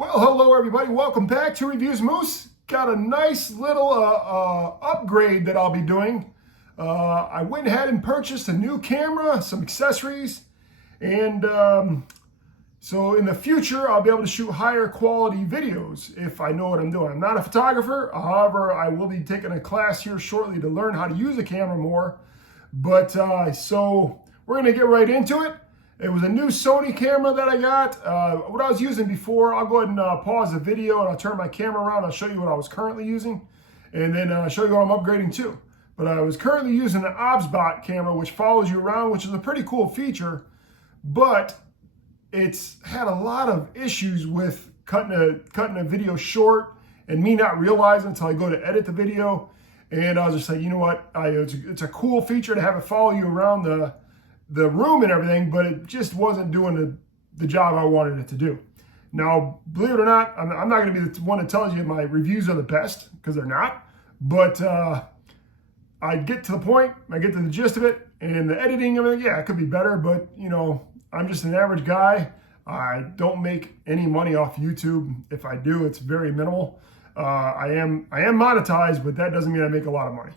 Well, hello everybody. Welcome back to Reviews Moose. Got a nice little upgrade that I'll be doing. I went ahead and purchased a new camera, some accessories, and so in the future I'll be able to shoot higher quality videos if I know what I'm doing. I'm not a photographer, however, I will be taking a class here shortly to learn how to use a camera more. But so we're gonna get right into it. It was a new Sony camera that I got. What I was using before, I'll go ahead and pause the video and I'll turn my camera around. I'll show you what I was currently using and then I'll show you what I'm upgrading to. But I was currently using an OBSBot camera, which follows you around, which is a pretty cool feature, but it's had a lot of issues with cutting a video short and me not realizing until I go to edit the video. And I was just like, you know what, it's a cool feature to have it follow you around the room and everything, but it just wasn't doing the job I wanted it to do. Now, believe it or not, I'm not going to be the one that tells you my reviews are the best, because they're not, but I get to the point, I get to the gist of it, and the editing and everything, yeah, it could be better, but, you know, I'm just an average guy. I don't make any money off YouTube. If I do, it's very minimal. I am monetized, but that doesn't mean I make a lot of money.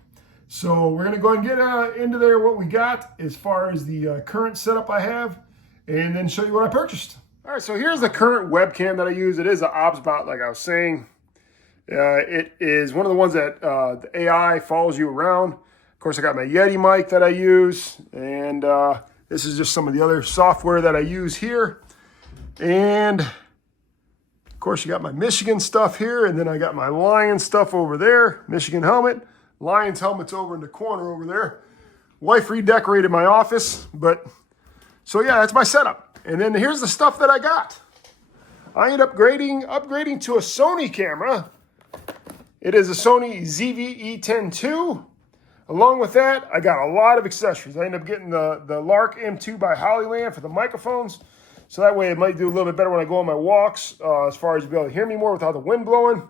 So we're going to go ahead and get into there what we got as far as the current setup I have, and then show you what I purchased. All right, so here's the current webcam that I use. It is an OBSBot, like I was saying. It is one of the ones that the AI follows you around. Of course, I got my Yeti mic that I use, and this is just some of the other software that I use here. And of course, you got my Michigan stuff here, and then I got my Lion stuff over there, Michigan helmet. Lion's helmet's over in the corner over there. Wife redecorated my office, but so yeah, that's my setup. And then here's the stuff that I got. I ended up upgrading to a Sony camera. It is a Sony ZV-E10 II. Along with that, I got a lot of accessories. I ended up getting the Lark M2 by Hollyland for the microphones. So that way it might do a little bit better when I go on my walks, as far as you'll be able to hear me more without the wind blowing.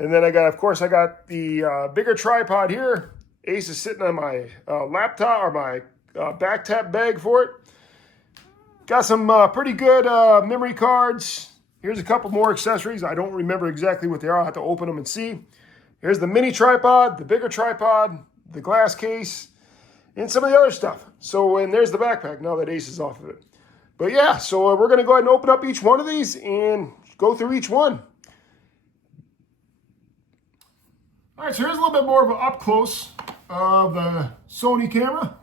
And then of course, I got the bigger tripod here. Ace is sitting on my laptop, or my back tap bag for it. Got some pretty good memory cards. Here's a couple more accessories. I don't remember exactly what they are. I'll have to open them and see. Here's the mini tripod, the bigger tripod, the glass case, and some of the other stuff. So, and there's the backpack now that Ace is off of it. But yeah, so we're going to go ahead and open up each one of these and go through each one. All right, so here's a little bit more of an up close of the Sony camera.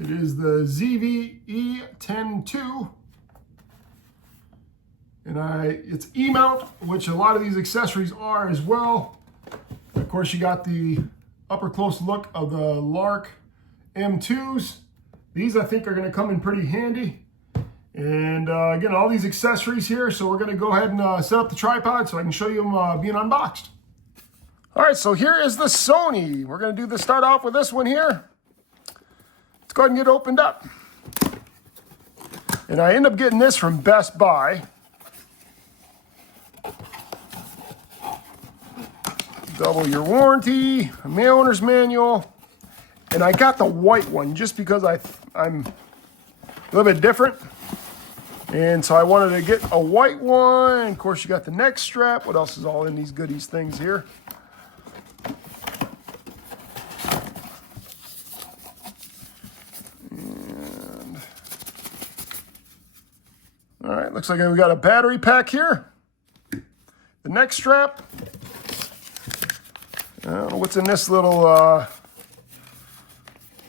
It is the ZV-E10 II. And it's E-mount, which a lot of these accessories are as well. Of course, you got the upper close look of the Lark M2s. These I think are going to come in pretty handy. And again, all these accessories here. So we're going to go ahead and set up the tripod so I can show you them being unboxed. All right, so here is the Sony. We're going to start off with this one here. Let's go ahead and get it opened up. And I end up getting this from Best Buy. Double your warranty, a mail owner's manual. And I got the white one just because I'm a little bit different. And so I wanted to get a white one. Of course, you got the neck strap. What else is all in these goodies things here? And all right, looks like we got a battery pack here. The neck strap. I don't know what's in this little,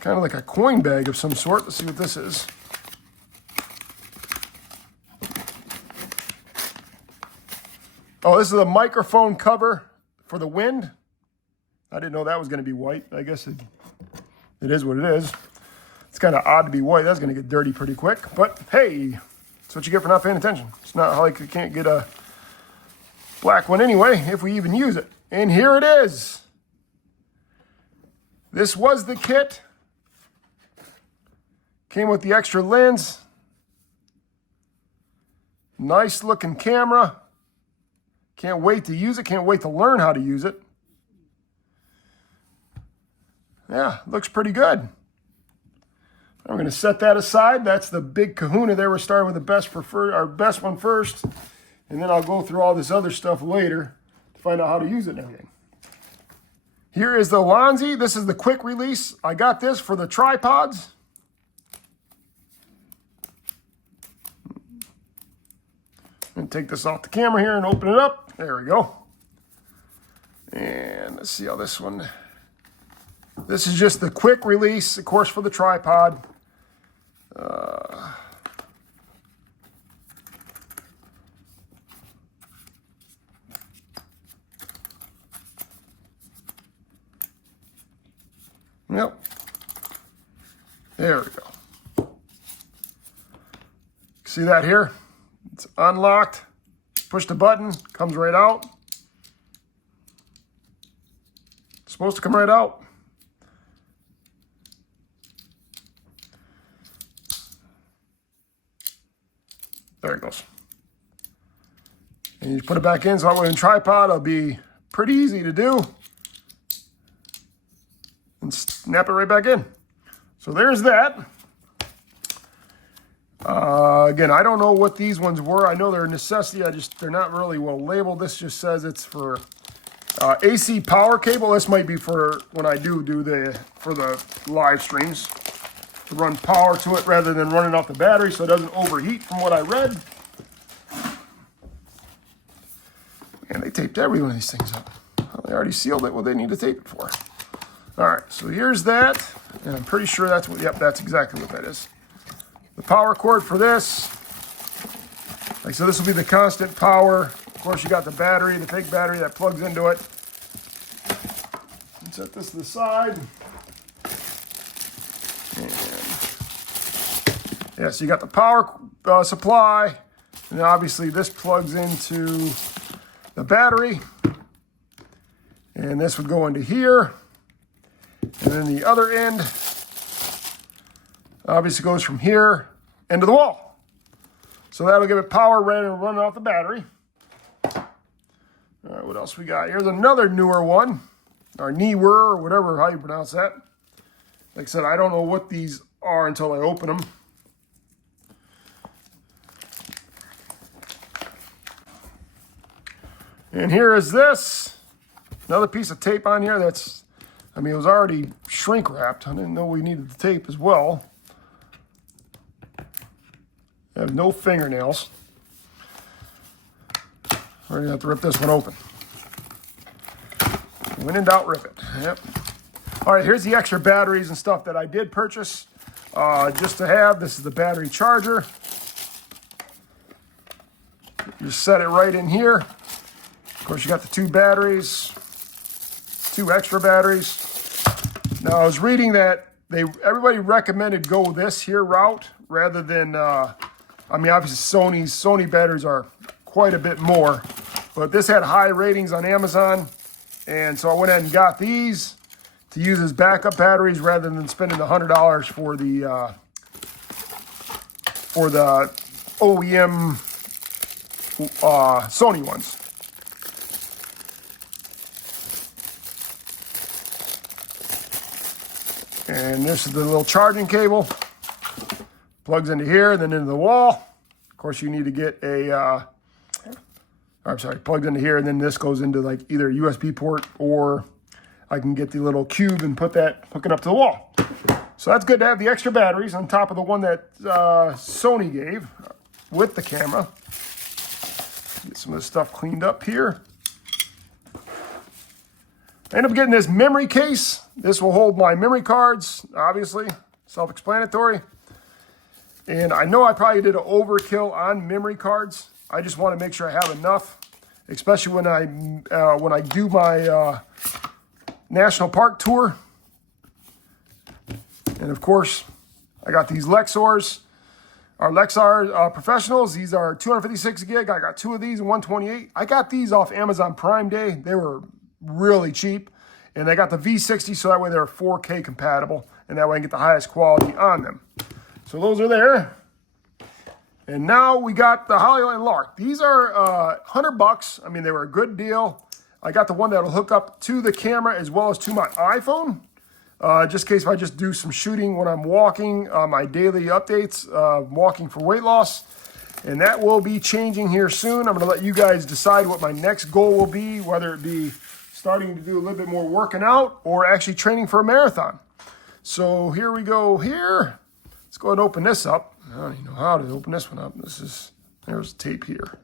kind of like a coin bag of some sort. Let's see what this is. Oh, this is a microphone cover for the wind. I didn't know that was going to be white. I guess it is what it is. It's kind of odd to be white. That's going to get dirty pretty quick. But hey, that's what you get for not paying attention. It's not like you can't get a black one anyway, if we even use it. And here it is. This was the kit. Came with the extra lens. Nice looking camera. Can't wait to use it. Can't wait to learn how to use it. Yeah, looks pretty good. I'm going to set that aside. That's the big kahuna there. We're starting with the best one first. And then I'll go through all this other stuff later to find out how to use it and everything. Here is the ULANZI. This is the quick release. I got this for the tripods. And take this off the camera here and open it up. There we go. And let's see how this one. This is just the quick release, of course, for the tripod. Yep. There we go. See that here? It's unlocked. Push the button, comes right out. It's supposed to come right out. There it goes. And you put it back in, so that way in tripod, it'll be pretty easy to do. And snap it right back in. So there's that. Again, I don't know what these ones were. I know they're a necessity. They're not really well labeled. This just says it's for AC power cable. This might be for when I do for the live streams, to run power to it rather than running off the battery so it doesn't overheat from what I read. And they taped every one of these things up. Well, they already sealed it. What they need to tape it for. All right, so here's that. And I'm pretty sure that's what, yep, that's exactly what that is. The power cord for this. Like so, this will be the constant power. Of course, you got the battery, the fake battery that plugs into it. Set this to the side. And yeah, so you got the power supply. And obviously this plugs into the battery. And this would go into here. And then the other end obviously goes from here into the wall. So that'll give it power rather than running off the battery. All right, what else we got? Here's another Neewer one, or Neewer, or whatever, how you pronounce that. Like I said, I don't know what these are until I open them. And here is this. Another piece of tape on here that's, I mean, it was already shrink wrapped. I didn't know we needed the tape as well. I have no fingernails. We're gonna have to rip this one open. When in doubt, rip it. Yep. All right, here's the extra batteries and stuff that I did purchase just to have. This is the battery charger. You set it right in here. Of course, you got the two batteries, two extra batteries. Now, I was reading that everybody recommended go this here route rather than, I mean, obviously Sony batteries are quite a bit more, but this had high ratings on Amazon, and so I went ahead and got these to use as backup batteries rather than spending the $100 for the OEM Sony ones. And this is the little charging cable. Plugs into here, then into the wall. Of course, you need to get a, I'm sorry, plugs into here, and then this goes into like either a USB port, or I can get the little cube and hook it up to the wall. So that's good to have the extra batteries on top of the one that Sony gave with the camera. Get some of this stuff cleaned up here. I ended up getting this memory case. This will hold my memory cards, obviously, self-explanatory. And I know I probably did an overkill on memory cards. I just want to make sure I have enough, especially when I do my national park tour. And of course, I got these Lexars, our Lexar Professionals. These are 256 gig. I got two of these and 128. I got these off Amazon Prime Day. They were really cheap. And they got the V60, so that way they're 4K compatible. And that way I can get the highest quality on them. So those are there. And now we got the Hollyland Lark. These are $100. I mean, they were a good deal. I got the one that'll hook up to the camera as well as to my iPhone. just in case if I just do some shooting when I'm walking, my daily updates, walking for weight loss. And that will be changing here soon. I'm going to let you guys decide what my next goal will be, whether it be starting to do a little bit more working out or actually training for a marathon. So here we go here. Let's go ahead and open this up. I don't even know how to open this one up. There's tape here.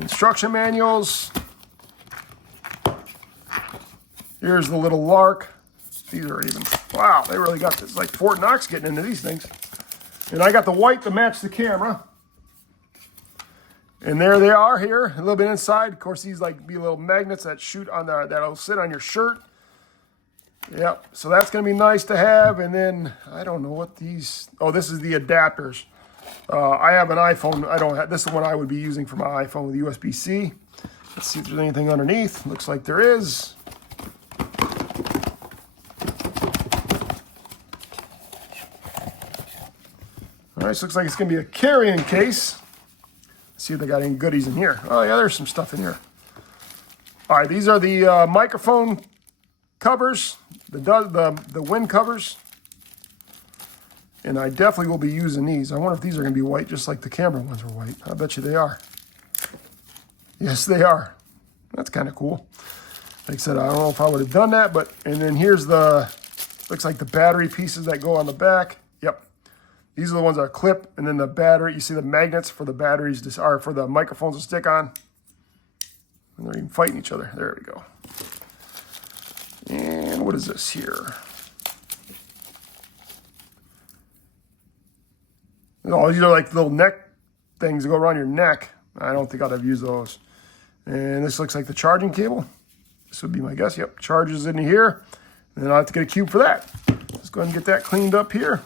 Instruction manuals. Here's the little Lark. These are even, wow, they really got this, like Fort Knox getting into these things. And I got the white to match the camera. And there they are here, a little bit inside. Of course, these like be little magnets that shoot on that'll sit on your shirt. Yep, so that's gonna be nice to have. And then, I don't know what these, oh, this is the adapters. I have an iPhone, I don't have, this is what I would be using for my iPhone with USB-C. Let's see if there's anything underneath. Looks like there is. All right, so looks like it's gonna be a carrying case. Let's see if they got any goodies in here. Oh yeah, there's some stuff in here. All right, these are the microphone covers, the wind covers. And I definitely will be using these. I wonder if these are gonna be white just like the camera ones are white. I bet you they are. Yes, they are. That's kind of cool. Like I said, I don't know if I would have done that, but, and then here's the, looks like the battery pieces that go on the back. Yep. These are the ones that clip, and then the battery, you see the magnets for the batteries, or for the microphones to stick on. And they're even fighting each other. There we go. And what is this here? Oh, these are like little neck things that go around your neck. I don't think I'd have used those. And this looks like the charging cable. This would be my guess. Yep, charges in here. And then I'll have to get a cube for that. Let's go ahead and get that cleaned up here.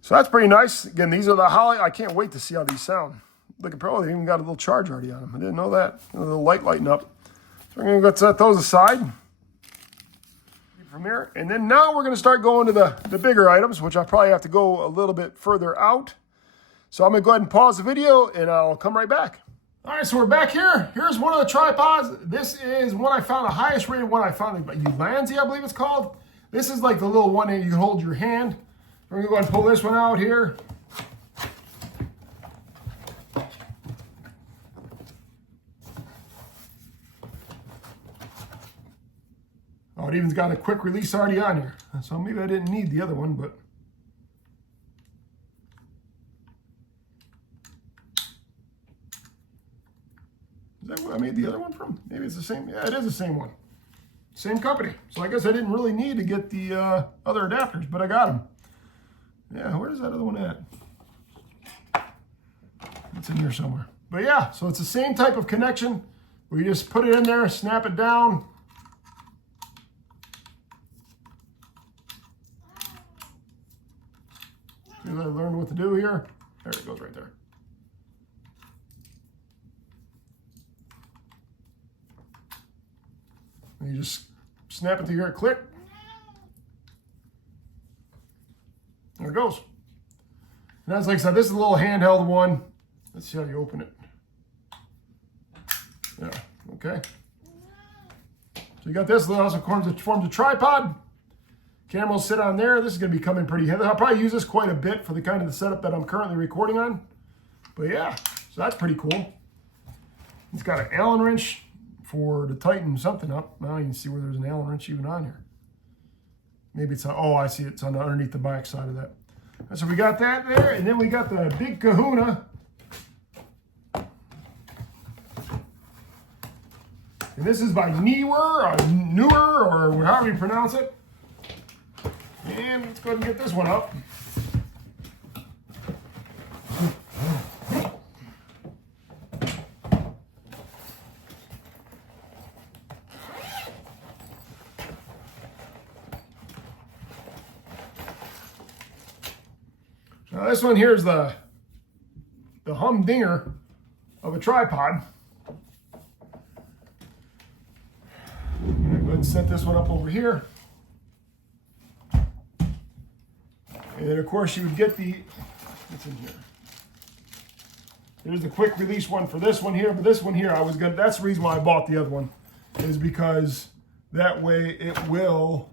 So that's pretty nice. Again, these are the Holly. I can't wait to see how these sound. Look at, oh, they even got a little charge already on them. I didn't know that. A little light lighting up. So we're going to set those aside from here. And then now we're going to start going to the bigger items, which I probably have to go a little bit further out. So I'm going to go ahead and pause the video, and I'll come right back. All right, so we're back here. Here's one of the tripods. This is one I found, the highest rated one I found, ULANZI, I believe it's called. This is like the little one that you can hold your hand. We're gonna go ahead and pull this one out here. Oh, it even's got a quick release already on here. So maybe I didn't need the other one, but. Is that what I made the other one from? Maybe it's the same. Yeah, it is the same one. Same company. So I guess I didn't really need to get the other adapters, but I got them. Yeah, where's that other one at? It's in here somewhere. But yeah, so it's the same type of connection where you just put it in there, snap it down. See what I learned what to do here? There it goes right there. And you just snap it to here, click. There it goes. And that's, like I said, this is a little handheld one. Let's see how you open it. Yeah, okay. So you got this, that also forms a tripod. Camera will sit on there. This is going to be coming pretty heavy. I'll probably use this quite a bit for the kind of the setup that I'm currently recording on. But yeah, so that's pretty cool. It's got an Allen wrench for to tighten something up. I don't even see where there's an Allen wrench even on here. Maybe it's, oh, I see it's on underneath the back side of that. So we got that there, and then we got the big kahuna. And this is by Neewer, or however you pronounce it. And let's go ahead and get this one up. Now this one here is the humdinger of a tripod. I'm gonna go ahead and set this one up over here. And then of course you would get the, what's in here? There's the quick release one for this one here, but this one here, that's the reason why I bought the other one, is because that way it will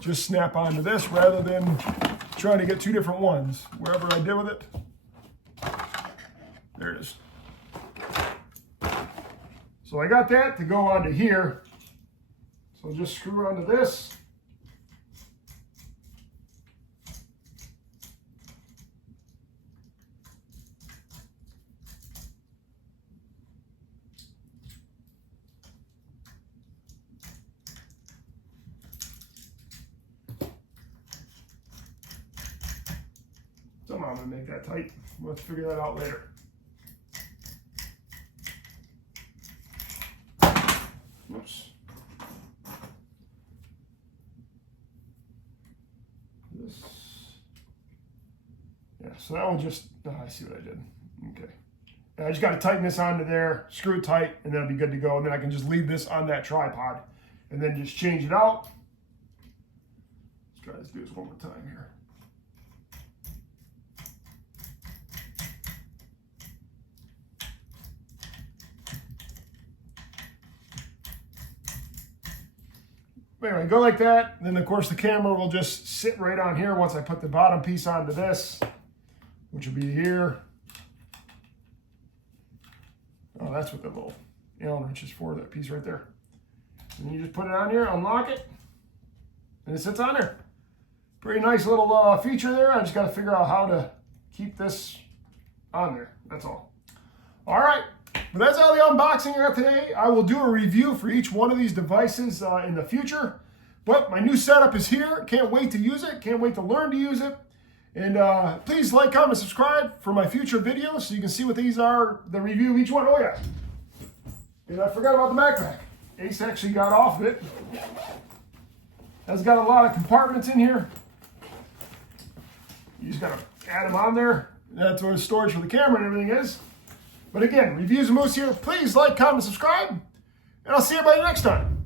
just snap onto this rather than trying to get two different ones. Wherever I did with it, there it is. So I got that to go onto here. So I'll just screw onto this. Somehow I'm going to make that tight. Let's figure that out later. Oops. This. Yeah, so that one just, I see what I did. Okay. I just got to tighten this onto there, screw it tight, and that'll be good to go. And then I can just leave this on that tripod and then just change it out. Let's try to do this one more time here. Anyway, go like that. Then of course the camera will just sit right on here once I put the bottom piece onto this, which will be here. Oh, that's what the little Allen wrench is for, that piece right there. And you just put it on here, unlock it, and it sits on there. Pretty nice little feature there. I just got to figure out how to keep this on there. That's all. All right. But that's all the unboxing I got today. I will do a review for each one of these devices in the future. But my new setup is here. Can't wait to use it. Can't wait to learn to use it. And please like, comment, subscribe for my future videos so you can see what these are, the review of each one. Oh yeah. And I forgot about the backpack. Ace actually got off of it. It's got a lot of compartments in here. You just got to add them on there. That's where the storage for the camera and everything is. But again, Reviews of Moose here. Please like, comment, subscribe, and I'll see everybody next time.